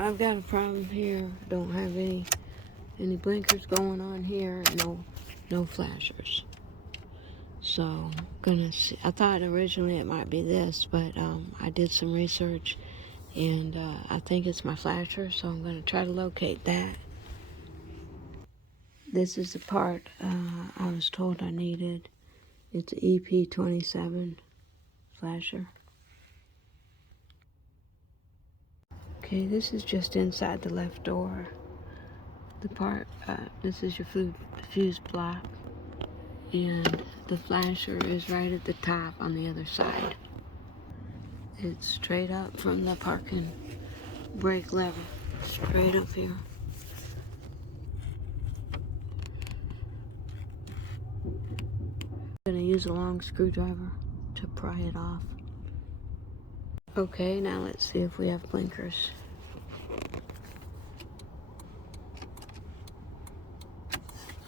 I've got a problem here. Don't have any blinkers going on here. No flashers. So gonna see. I thought originally it might be this, but I did some research, and I think it's my flasher. So I'm gonna try to locate that. This is the part I was told I needed. It's an EP27 flasher. Okay, this is just inside the left door. The part, this is your fuse block, and the flasher is right at the top on the other side. It's straight up from the parking brake lever, straight up here. I'm gonna use a long screwdriver to pry it off. Okay, now let's see if we have blinkers.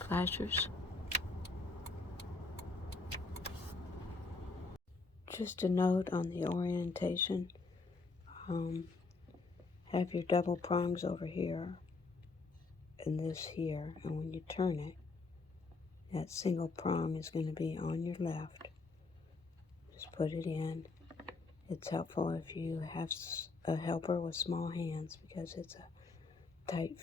Flashers. Just a note on the orientation. Have your double prongs over here and this here, and when you turn it, that single prong is going to be on your left. Just put it in. It's helpful if you have a helper with small hands because it's a tight fit.